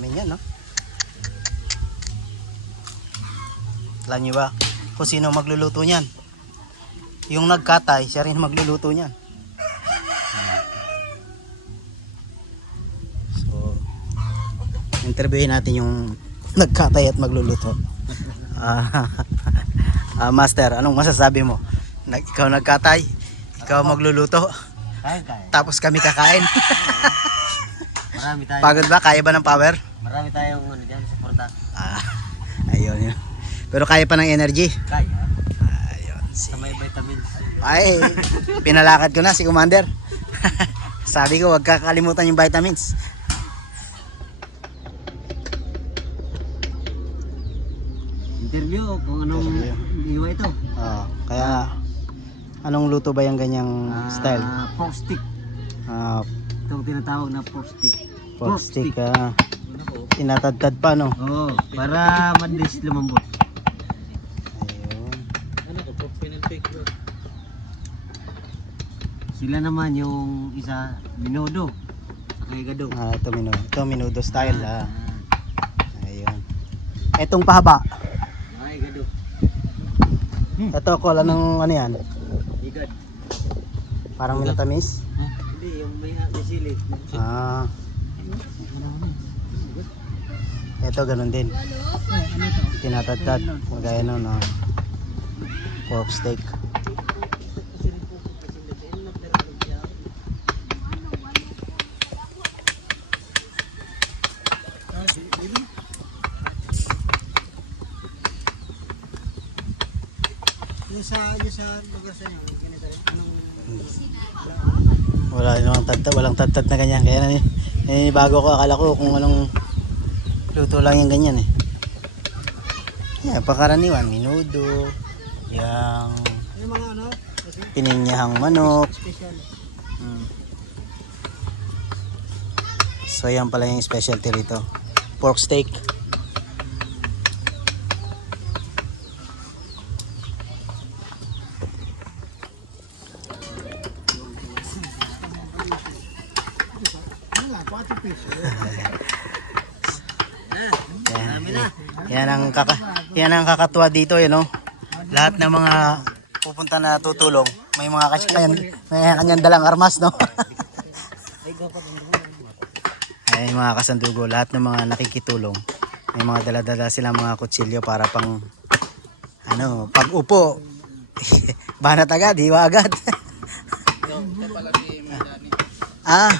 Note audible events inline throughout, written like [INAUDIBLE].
dami niyan, no? Alam niyo ba kung sino magluluto niyan? Yung nagkatay, siya rin magluluto niyan. So, interviewin natin yung [LAUGHS] nagkatay at magluluto. [LAUGHS] Ah, [LAUGHS] ah, master, anong masasabi mo? Nag, ikaw nagkatay, ikaw magluluto, Kaya, kaya. tapos kami kakain. Marami tayo. Pagod ba? Kaya ba ng power? Marami tayong ano dyan, suporta. Ah, ayun yun. Pero kaya pa ng energy. Kaya. Ayun. Si... Sa may vitamins. Ay, pinalakad ko na si Commander. [LAUGHS] Sabi ko, wag kakalimutan yung vitamins. Interview kung anong iwa ito. Oh, kaya anong luto ba yung ganyang Ah, style? Pork stick. Ah, Itong tinatawag na pork stick. pork stick, ah, tinatadtad pa no? Oo, para madis lumambot. Ayun. Ano ko, pinalpig Sila naman yung isa, minudo. Saka igado. Ah, ito minudo. Ito minudo style ah. Ayun. Etong pahaba. Ay, igado. Ito ko ng ano yan? Igad. Parang minatamis. Hindi, yung may, may sili. Ah. Ito ganun din. Tinatadtad. Magaya nun, ah. Pork steak. Yung sa, yung sa lugar sa inyo, ganito rin. Anong, Wala namang tadtad, walang tadtad na ganyan. Kaya na eh, bago ko akala ko kung anong luto lang yung ganyan eh. Yan, minudo, yung mga ano, kasi pininyahang manok. special. Mm. So yan pala yung specialty rito. Pork steak. Yan, yan ang kaka yan ang kakatuwa dito, yun no. Lahat ng mga pupunta na tutulong, may mga kanya may kanyang dalang armas, no. [LAUGHS] Ay mga kasandugo, lahat ng mga nakikitulong, may mga dala-dala silang mga kutsilyo para pang ano, pag upo. [LAUGHS] Banat agad, hiwa [LAUGHS] agad. ah,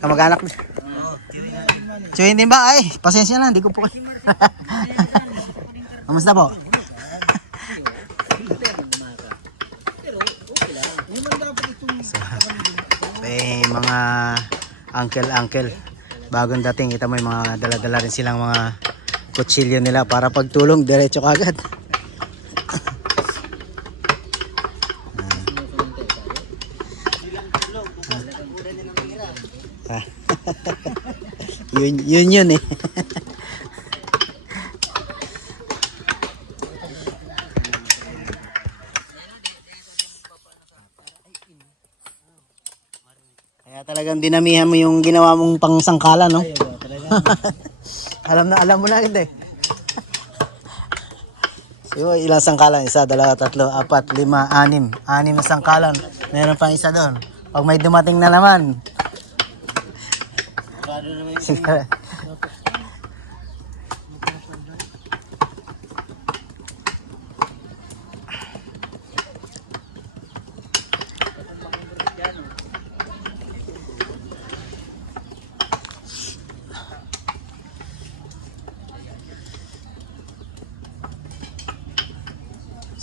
kamag-anak. Chewin din ba? Ay, pasensya na, hindi ko po. Kamusta po? [LAUGHS] Eh, mga uncle-uncle, bagong dating, kita mo yung mga dala-dala rin silang mga kutsilyo nila para pagtulong, diretso kagad. [LAUGHS] Yun, yun yun eh. [LAUGHS] Kaya talagang dinamihan mo yung ginawa mong pangsangkala, no? [LAUGHS] alam na, alam mo na eh. So, ilang sangkalan? Isa, dalawa, tatlo, apat, lima, anim. Anim na sangkalan. Meron pang isa doon. Pag may dumating na naman. Siguro.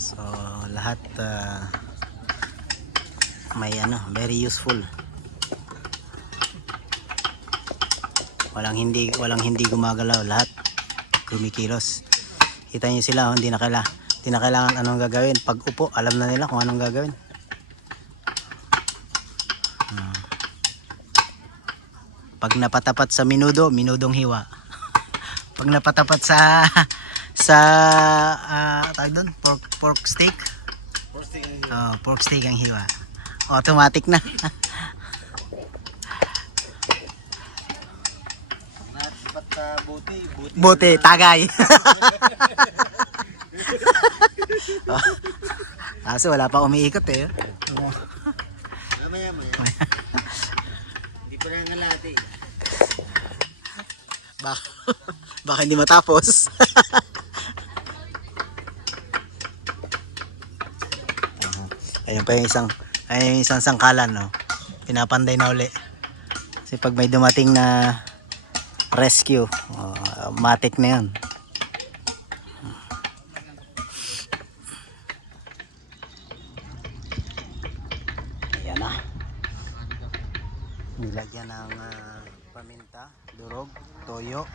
So, lahat ah, may ano, very useful. Walang hindi, walang hindi gumagalaw, lahat kumikilos. Kita niyo sila, oh, hindi na kailangan, hindi na kailangan anong gagawin. Pag upo, alam na nila kung anong gagawin. Ah. Pag napatapat sa minudo, minudong hiwa. [LAUGHS] Pag napatapat sa [LAUGHS] sa ah tawag doon, pork pork steak. Pork stick. Oh, pork steak ang hiwa. Automatic na. [LAUGHS] uh, buti? Buti. Buti, tagay. [LAUGHS] Kaso wala pa umiikot eh. Mamaya, maya. Hindi pa rin nalati. Baka, baka hindi matapos. [LAUGHS] Ayan pa yung isang, yung isang sangkalan, no? Pinapanday na uli. Kasi pag may dumating na rescue, uh, matik na yun. Ayan na. Nilagyan ng ah, paminta, durog, toyo,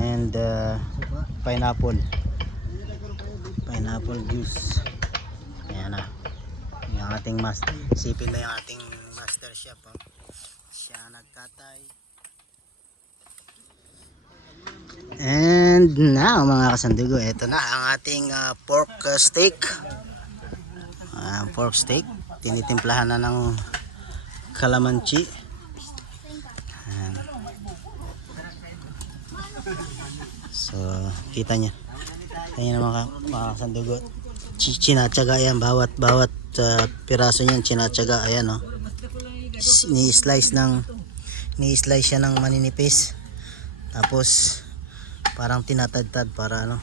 and uh, pineapple. Pineapple juice. Ayan na. Yung ating master. Isipin na yung ating master chef. Oh. Siya nagkatay. And now mga kasandugo, ito na ang ating ah, pork ah, steak. Ah, pork steak. Tinitimplahan na ng kalamanchi. Ayan. So, kita niya. Kanya na mga, mga kasandugo. Chi- Chinatsaga yan. Bawat, bawat ah, piraso niyan, chinatsaga. Ayan, no. S- Ni-slice ng, ni-slice siya ng maninipis. Tapos, parang tinatadtad para ano,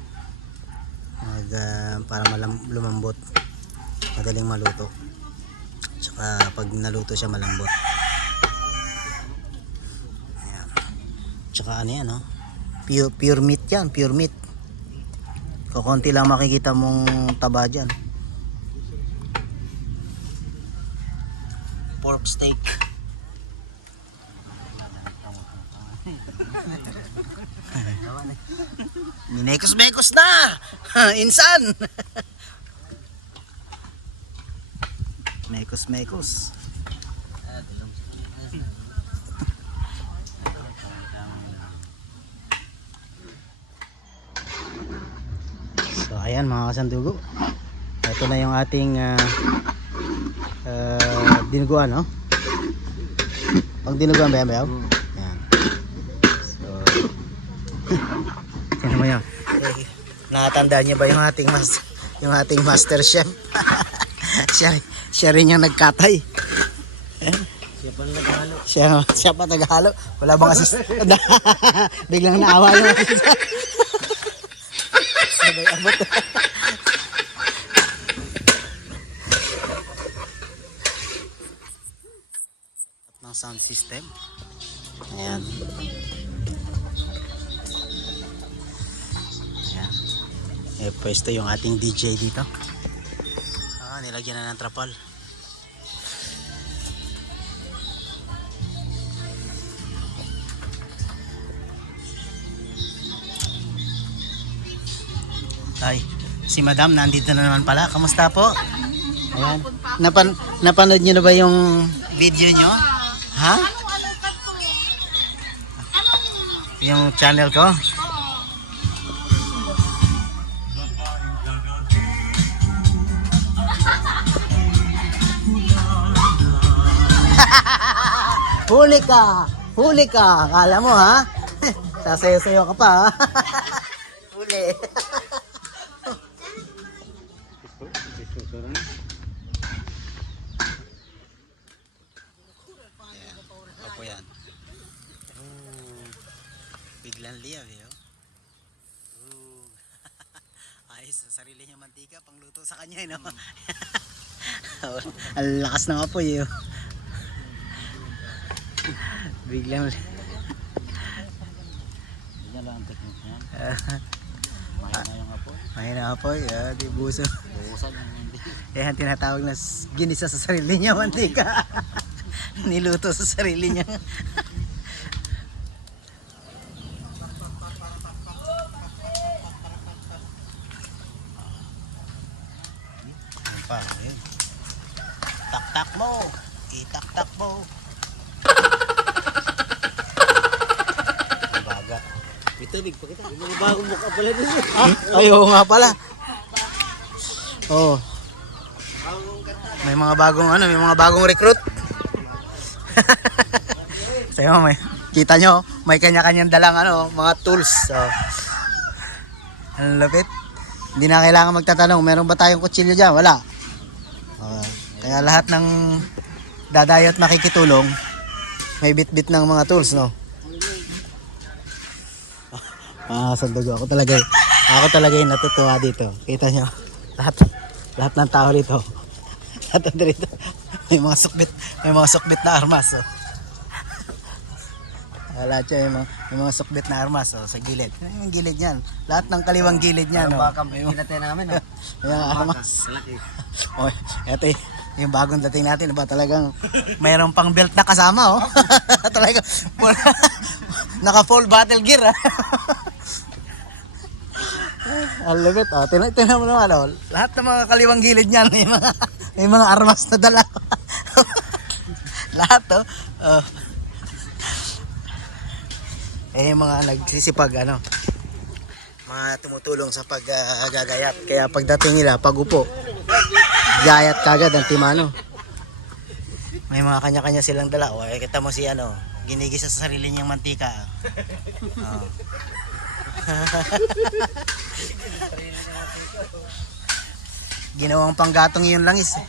mag, ah, para malam, lumambot. Madaling maluto. Tsaka pag naluto siya malambot. Ayan. Tsaka ano yan, no? Pure, pure meat yan, pure meat. Kukunti lang makikita mong taba dyan. Pork steak. Minekos-mekos na! [LAUGHS] Insan! Mekos-mekos. So ayan mga kasandugo. Ito na yung ating uh, uh, dinuguan, no? Pang dinuguan ba yan, Bayaw? Yan. So, Tingnan mo yan. Eh, nakatanda niya ba yung ating mas yung ating master chef? [LAUGHS] siya, siya rin yung nagkatay. Siya pa naghalo. Siya, siya pa naghalo. Wala bang assist? [LAUGHS] Biglang naawa yung. [LAUGHS] Sabay abot. ng sound system. Ayan. Eh, pwesto yung ating DJ dito. Ah, nilagyan na ng trapal. Ay, si Madam nandito na naman pala. Kamusta po? Ayan. Napan napanood niyo na ba yung video niyo? Ha? Yung channel ko? Huli ka! Huli ka! Akala mo ha? [LAUGHS] Sasayo-sayo ka pa ha? [LAUGHS] Huli. Opo yan. Oh, biglang liyaw eh. Oh. Oh. [LAUGHS] Ayos sa sarili niya mantika pangluto sa kanya eh, no? Ang lakas ng apoy eh. Biglang Yan lang ang technique niya. Mahina yung apoy. mahina apoy, ah, di buso. Yung hindi. Yan tinatawag na s- ginisa sa sarili niya mantika. [LAUGHS] Niluto sa sarili niya. Ayun pa, ayun. Tak-tak mo. Itak-tak mo. Ang baga. May tubig pa kita. Yung mga bagong mukha pala dun. Ay, oo nga pala. Kanta. May mga bagong ano, may mga bagong recruit. [LAUGHS] Sayo may kita nyo, may kanya-kanyang dalang ano, mga tools. So, ang lupit. Hindi na kailangan magtatanong, meron ba tayong kutsilyo dyan? Wala. Ah, kaya lahat ng dadayo at makikitulong, may bit-bit ng mga tools, no? [LAUGHS] Ah, sandugo. Ako talaga, eh. Ako talaga yung natutuwa dito. Kita nyo, lahat, lahat ng tao dito. [LAUGHS] Lahat dito, may mga sukbit, may mga sukbit na armas. Oh. Lahat siya, may mga, may mga sukbit na armas oh, sa gilid. Ano yung gilid yan? Lahat ng kaliwang gilid niyan. Oh. Baka pinatay namin, no? [LAUGHS] May mga armas. [LAUGHS] Oh, eto yung bagong dating natin, ba talagang mayroong pang belt na kasama, oh. Talaga, naka full battle gear, ah. Ang lupit, oh. Tinan, tinan mo naman, oh. Lahat ng mga kaliwang gilid niyan, may mga, [LAUGHS] may mga armas na dala. [LAUGHS] Lahat, oh. oh. Eh, mga nagsisipag, ano, mga tumutulong sa paggagayat. Kaya pagdating nila, pagupo, gayat kagad ang timano. May mga kanya-kanya silang dala. O, eh, kita mo si ano, ginigisa sa sarili niyang mantika. Oh. [LAUGHS] Ginawang panggatong yung langis. eh.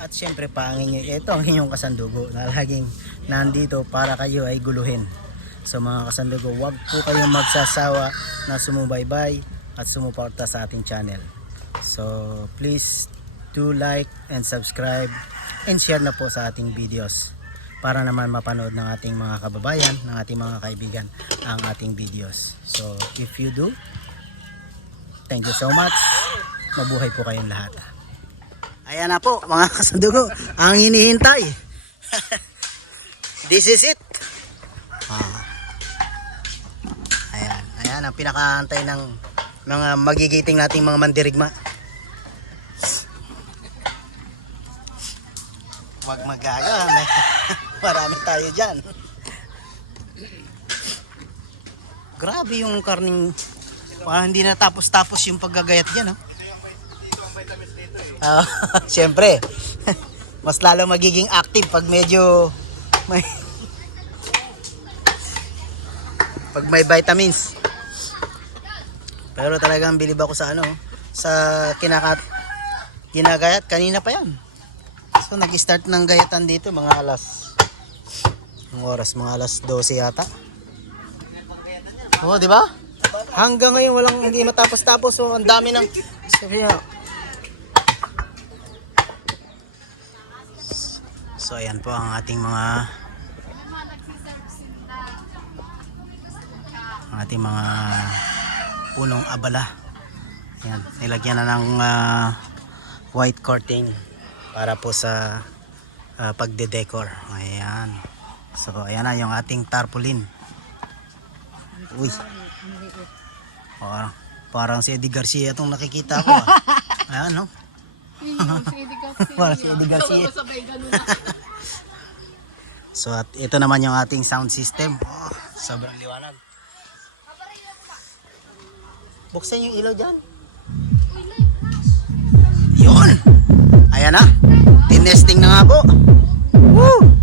At syempre pa ang inyo, ito ang inyong kasandugo na laging nandito para kayo ay guluhin. So mga kasandugo, wag po kayong magsasawa na sumubaybay at sumuporta sa ating channel. So please do like and subscribe and share na po sa ating videos para naman mapanood ng ating mga kababayan, ng ating mga kaibigan ang ating videos. So if you do, thank you so much. Mabuhay po kayong lahat. Ayan na po mga [LAUGHS] kasandugo, ang hinihintay. [LAUGHS] This is it. Ah. Ayan, ayan ang pinakaantay ng mga magigiting nating mga mandirigma. Huwag may marami tayo dyan. Grabe yung karning, ah, hindi na tapos-tapos yung paggagayat dyan, oh. Ah, [LAUGHS] Siyempre, mas lalo magiging active pag medyo may pag may vitamins. Pero talagang bilib ako sa ano, sa kinakat ginagayat kanina pa yan. So nag-start ng gayatan dito mga alas ang oras mga alas 12 yata. Oo, di ba? Hanggang ngayon walang hindi matapos-tapos. So ang dami ng niya, So ayan po ang ating mga ang ating mga punong abala. Ayan, nilagyan na ng ah, white curtain para po sa ah, pagde-decor. Ayan. So ayan na yung ating tarpaulin. Uy. Parang, parang si Eddie Garcia itong nakikita ko. Ah. [LAUGHS] Ayan no. [LAUGHS] Parang si Eddie Garcia. [LAUGHS] So at ito naman yung ating sound system. Oh, sobrang liwanag. Buksan yung ilaw dyan. Yun! Ayan na. Tinesting na nga po. Woo!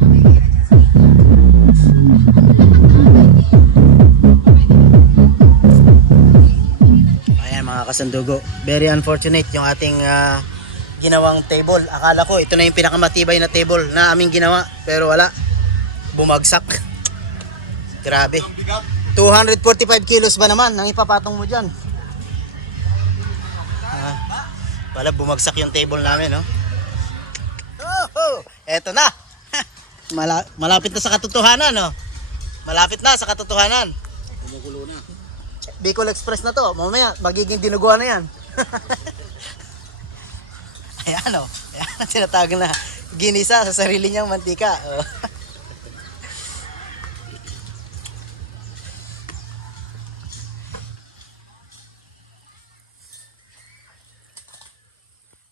Ayan mga kasandugo. Very unfortunate yung ating ah, ginawang table. Akala ko ito na yung pinakamatibay na table na aming ginawa. Pero wala. Bumagsak. [LAUGHS] Grabe. 245 kilos ba naman ang ipapatong mo dyan? Ah, wala, bumagsak yung table namin, no? Oh, eto na. [LAUGHS] Mala- malapit na sa katotohanan, no? Malapit na sa katotohanan. Kumukulo na. Bicol Express na to. Mamaya, magiging dinuguan na yan. [LAUGHS] Ayan o. Ayan ang tinatawag na ginisa sa sarili niyang mantika. Oh. [LAUGHS]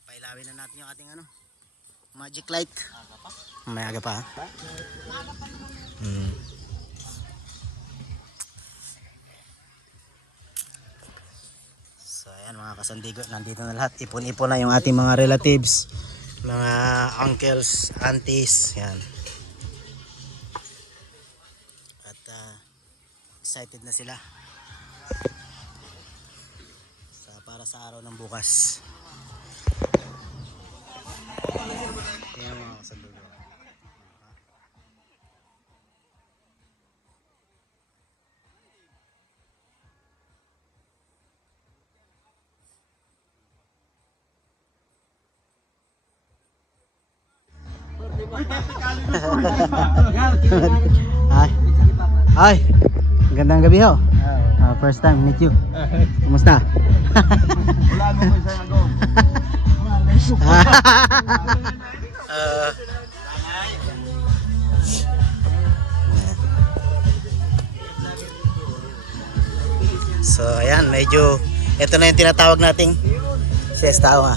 Pailawin na natin yung ating ano, magic light. May aga pa. ha? Hmm. So, ayan Ayan mga kasandigo, nandito na lahat. Ipon-ipon na yung ating mga relatives, mga uncles, aunties, yan. At ah, excited na sila. Sa, para sa araw ng bukas. Ayan mga kasandigo. Ay. Ay. Gandang gabi ho. Ah, first time meet you. [LAUGHS] Kumusta? Wala mo sa ako. Ah. So ayan, medyo ito na yung tinatawag nating siesta nga.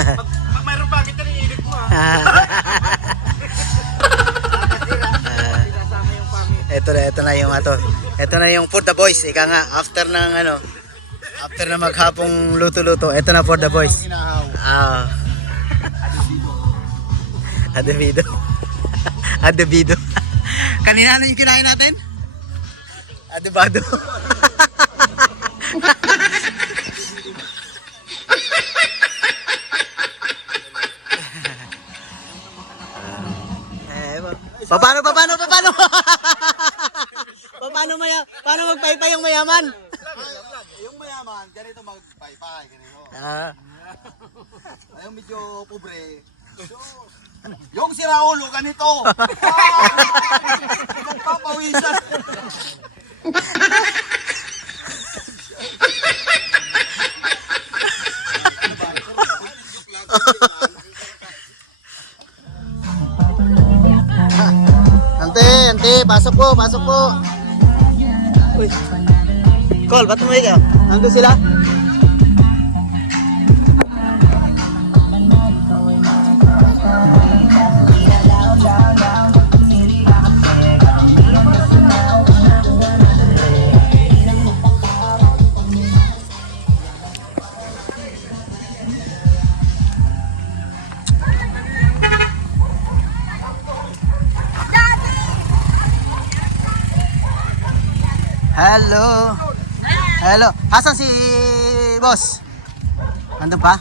[LAUGHS] Pag mayroon pa kita rin init mo ha. [LAUGHS] ito na, ito na yung ato. Ito na yung for the boys. Ika nga, after ng ano, after na maghapong luto-luto, ito na for the boys. Ah. [LAUGHS] Adebido. [LAUGHS] Adebido. [LAUGHS] Kanina ano yung kinain natin? Adebado. eh, pa- paano, paano, paano? Paano maya, paano magpaypay yung mayaman? Yung mayaman, ganito magpaypay, ganito. Ah, Ay, yung medyo pobre. So, yung si Raulo, ganito. [LAUGHS] Ah! Nagpapawisan. ante, ante, pasok po, pasok po. Ba't mo ikaw? Nandun sila? Hello. Asan si boss? Nandun pa?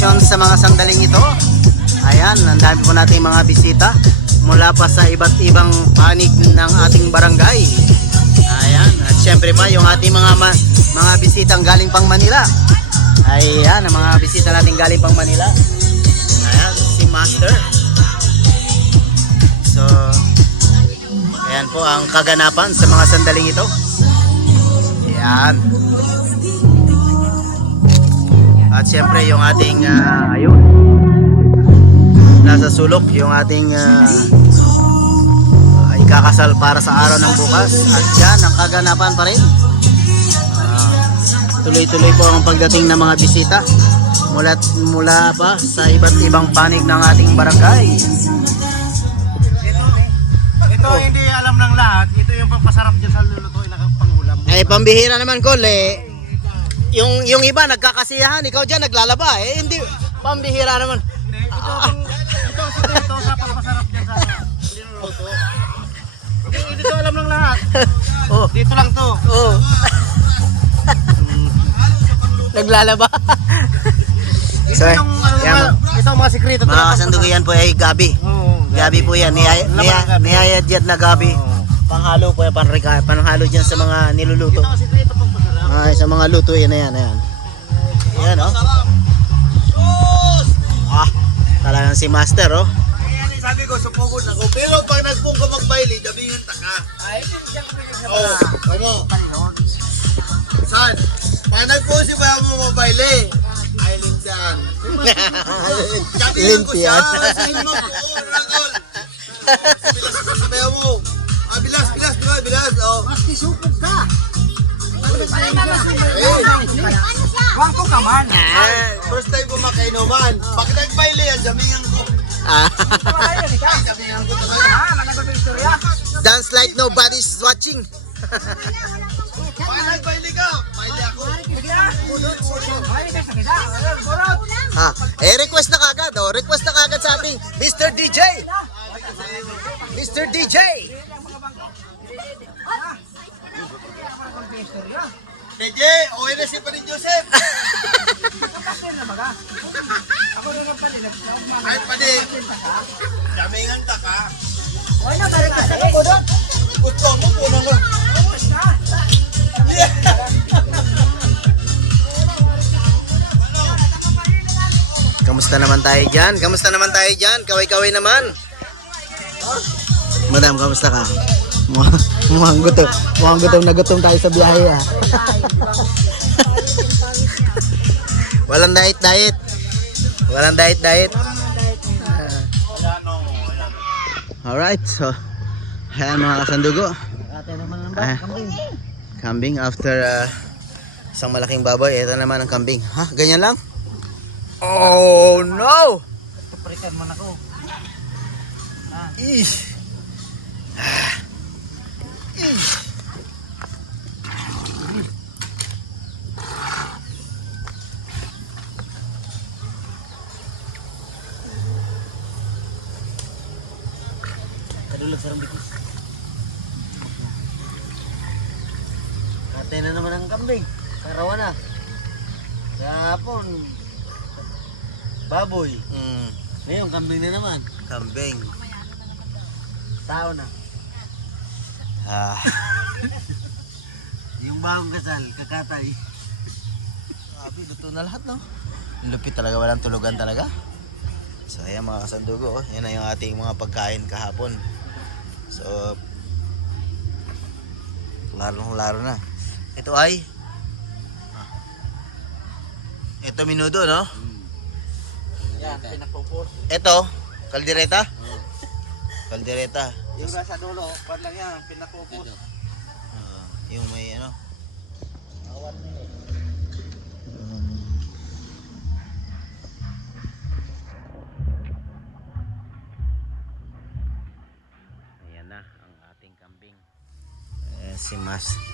Situation sa mga sandaling ito. Ayan, ang dami po nating mga bisita mula pa sa iba't ibang panig ng ating barangay. Ayan, at syempre pa yung ating mga ma- mga bisitang galing pang Manila. Ayan, ang mga bisita natin galing pang Manila. Ayan, si Master. So, ayan po ang kaganapan sa mga sandaling ito. Ayan. At syempre yung ating ah, ayun. Nasa sulok yung ating ah, ah, ikakasal para sa araw ng bukas. At yan ang kaganapan pa rin. Ah, tuloy-tuloy po ang pagdating ng mga bisita mula mula pa sa iba't ibang panig ng ating barangay. Ito hindi alam ng lahat. Ito yung pampasarap dyan sa lulutuin na pangulam. Eh pambihira naman kol eh. Yung yung iba nagkakasiyahan, ikaw diyan naglalaba eh. Hindi pambihira naman. Hindi, Ito, ang- ito ang sekreto sa pampasarap dyan sa linuluto. Hindi, to alam ng lahat. [LAUGHS] Oh, Dito lang to. oh. [LAUGHS] naglalaba. Ito So, yung ano, yan, ito ang mga sekreto. Mga kasandugo yan po ay gabi. Oo. Gabi po yan. Niyay, niyay, niyayad na gabi. Panghalo po yan, panrika, panghalo dyan sa mga niluluto. Ito ang pampasarap. Ay, sa mga luto yan, ayan, ayan. Oh. Sus! si Master, oh. Ni sabi ko, supugod na ko. Pero pag nagpong ka magbaili, gabihin ta ka. Ay, Oh, ano? San? Pag nagpong si Bayaw mo magbaili, ay lintian. [LAUGHS] Gabihin ko siya. Lintian. Sa. Bilas ko Wang ko ka man. eh, first time ko makainuman. Pag nagbaili yan, ko. Ah. Gabihin ko. Dance like nobody's watching. Pag nagbaili ka, baili ako. Ah, eh request na kagad, oh. Request na kagad sa ating Mr. DJ. Mr. DJ. DJ, okay na si pa rin Joseph. Kahit pa din. Damingan ta ka. Gusto mo po na nga. Kamusta naman tayo dyan? Kamusta naman tayo dyan? Kaway-kaway naman. Madam, kamusta ka? Mukhang, gutom. Mukhang gutom na gutom tayo sa biyahe ah. Walang diet-diet. Walang diet-diet. Alright, so ayan mga kasandugo. Ate naman ng Ah, kambing after uh, isang malaking baboy. Ito naman ang kambing. Ha? Ganyan lang? Oh no! Prekan man ako. Ish. Ah. Kadulog sa rambikis. Ate na naman ang kambing. Karawan na. Kahapon. Baboy. Mm, Ngayon, kambing na naman. kambing. Tao na. Ah, [LAUGHS] Yung bagong kasal, kakatay. grabe, luto na lahat, no? Lupit talaga, walang tulugan talaga. So, ayan mga kasandugo, oh. yan na yung ating mga pagkain kahapon. So, larong-laro na. Ito ay, ito minudo, no? Yan, pinapupos. Ito, kaldereta? Kaldereta. Yung nasa dulo, pad lang yan, pinapupos. Ah, yung may ano. Ayan na. Eh, si Mas